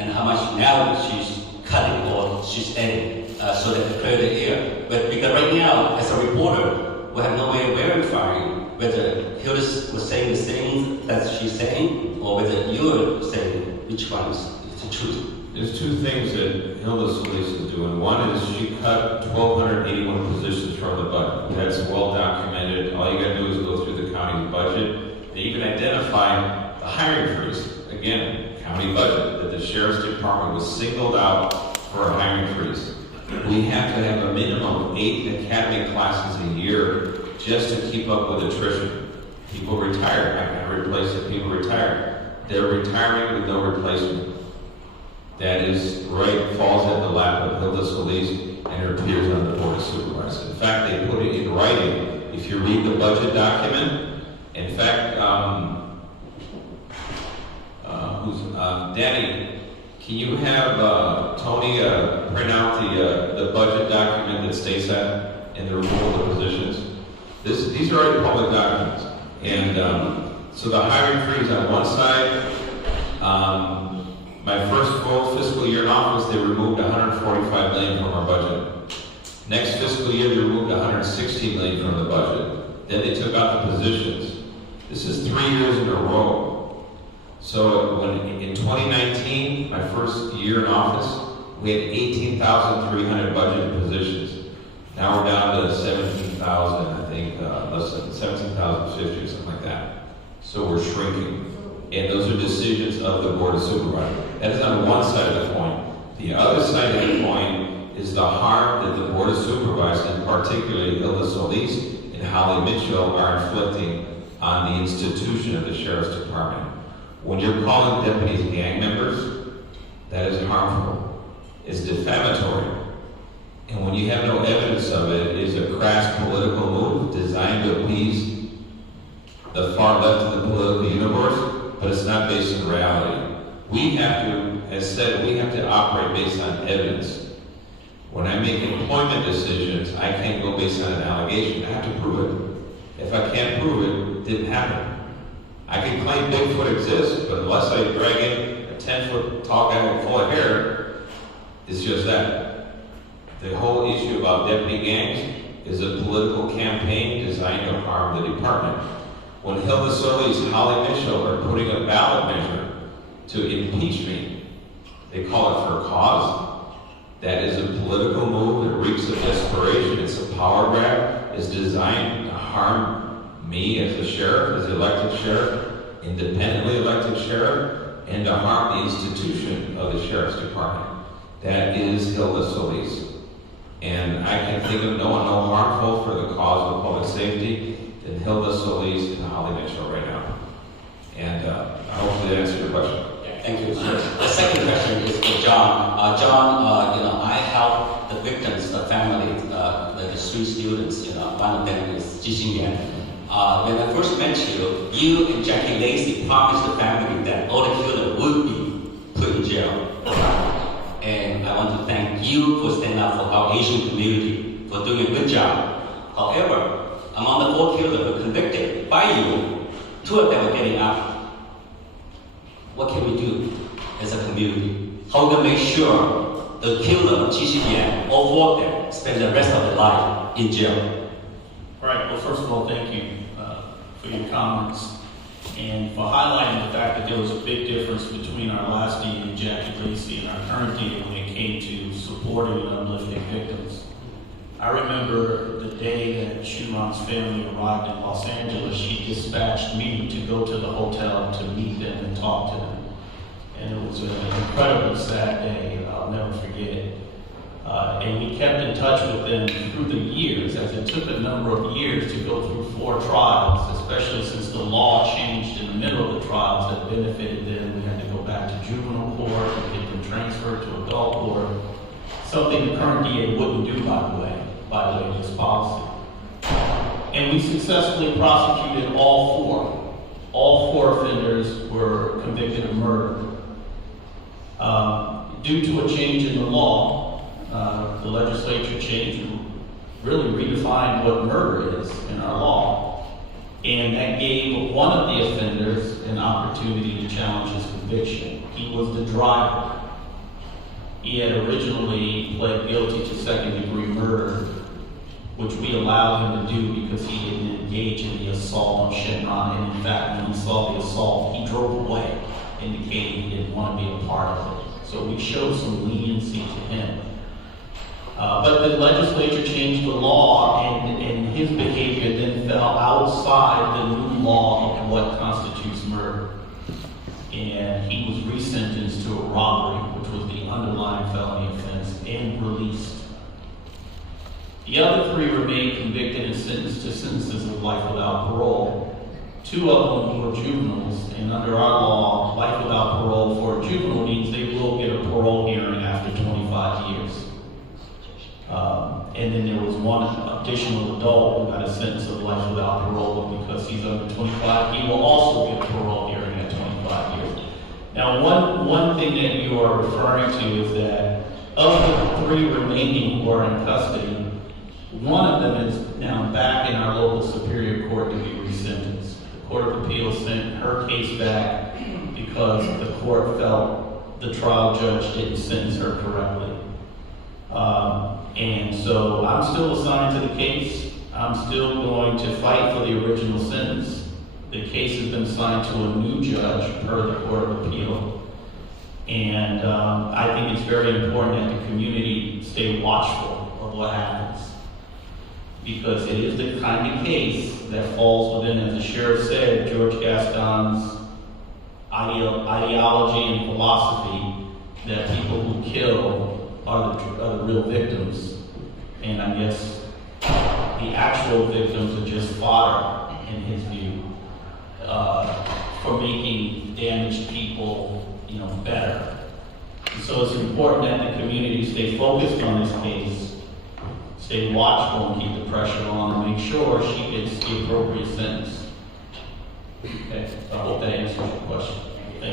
and how much now she's cutting or she's adding, so that the clear the air. But because right now, as a reporter, we have no way of verifying whether Hilda was saying the same that she's saying, or whether you're saying which one is the truth. There's two things that Hilda Solis is doing. One is she cut 1,281 positions from the budget. That's well documented. All you got to do is go through the county's budget, and you can identify the hiring freeze. Again, county budget, that the sheriff's department was singled out for a hiring freeze. We have to have a minimum of 8 academy classes a year just to keep up with attrition. People retire. I can replace it. People retire. They're retiring with no replacement. That is right, falls at the lap of Hilda Solis and her peers on the Board of Supervisors. In fact, they put it in writing. If you read the budget document, in fact, Danny, can you have Tony print out the budget document that states that in the removal of positions? These are already public documents. And so the hiring freeze on one side, my first full fiscal year in office, they removed $145 million from our budget. Next fiscal year, they removed $160 million from the budget. Then they took out the positions. This is 3 years in a row. So when in 2019, my first year in office, we had 18,300 budgeted positions. Now we're down to 17,000, I think, less than 17,050 or something like that. So we're shrinking. And those are decisions of the Board of Supervisors. That is on one side of the coin. The other side of the coin is the harm that the Board of Supervisors, and particularly Hilda Solis and Holly Mitchell, are inflicting on the institution of the Sheriff's Department. When you're calling deputies gang members, that is harmful. It's defamatory. And when you have no evidence of it, it is a crass political move designed to appease the far left of the political universe, but it's not based on reality. We have to, as said, we have to operate based on evidence. When I make employment decisions, I can't go based on an allegation. I have to prove it. If I can't prove it, it didn't happen. I can claim Bigfoot exists, but unless I drag in a 10-foot tall guy full of hair, it's just that. The whole issue about deputy gangs is a political campaign designed to harm the department. When Hilda Solis and Holly Mitchell are putting a ballot measure to impeach me, they call it for a cause. That is a political move. It reeks of desperation. It's a power grab. It's designed to harm me as a sheriff, as elected sheriff, independently elected sheriff, and to harm the institution of the Sheriff's Department. That is Hilda Solis. And I can think of no one more harmful for the cause of public safety than Hilda Solis and Holly Mitchell right now. And I hope that answered your question. Yeah, thank you. The second question is for John. John, I help the victims, the family, the 3 students. One of them is Ji Xingyan. When I first met you, you and Jackie Lacey promised the family that all the killers would be put in jail. And I want to thank you for standing up for our Asian community, for doing a good job. However, among the 4 killers who were convicted by you, 2 of them are getting out. What can we do as a community? How can we make sure the killer of Ji Xingyan, all 4 of them, spend the rest of their life in jail? All right, well, first of all, thank you for your comments and for highlighting the fact that there was a big difference between our last DA and Jackie Lacey and our current DA when it came to supporting and uplifting victims. I remember the day that Shuman's family arrived in Los Angeles, she dispatched me to go to the hotel to meet them and talk to them. And it was an incredibly sad day, I'll never forget it. And we kept in touch with them through the years, as it took a number of years to go through 4 trials, especially since the law changed in the middle of the trials that benefited them. We had to go back to juvenile court and get them transferred to adult court, something the current DA wouldn't do, by the way of this policy. And we successfully prosecuted all 4. All 4 offenders were convicted of murder. Due to a change in the law, the legislature changed and really redefined what murder is in our law. And that gave one of the offenders an opportunity to challenge his conviction. he was the driver. He had originally pled guilty to second-degree murder, which we allowed him to do because he didn't engage in the assault on Shinran. And in fact, when he saw the assault, he drove away, indicating he didn't want to be a part of it. So we showed some leniency to him. But the legislature changed the law, and his behavior then fell outside the new law of what constitutes murder. And he was resentenced to a robbery, which was the underlying felony offense, and released. The other three remained convicted and sentenced to sentences of life without parole. Two of them were juveniles, and under our law, life without parole for a juvenile means they will get a parole hearing after 25 years. And then there was one additional adult who got a sentence of life without parole, but because he's under 25, he will also get a parole hearing at 25 years. Now, one thing that you are referring to is that of the three remaining who are in custody, one of them is now back in our local superior court to be resentenced. The Court of Appeals sent her case back because the court felt the trial judge didn't sentence her correctly. And so I'm still assigned to the case. I'm still going to fight for the original sentence. The case has been assigned to a new judge per the Court of Appeal. And I think it's very important that the community stay watchful of what happens. Because it is the kind of case that falls within, as the sheriff said, George Gaston's ideology and philosophy that people who kill are the real victims. And I guess the actual victims are just fodder, in his view, for making damaged people, better. And so it's important that the community stay focused on this case, stay watchful and keep the pressure on, and make sure she gets the appropriate sentence. Okay, so I hope that answers your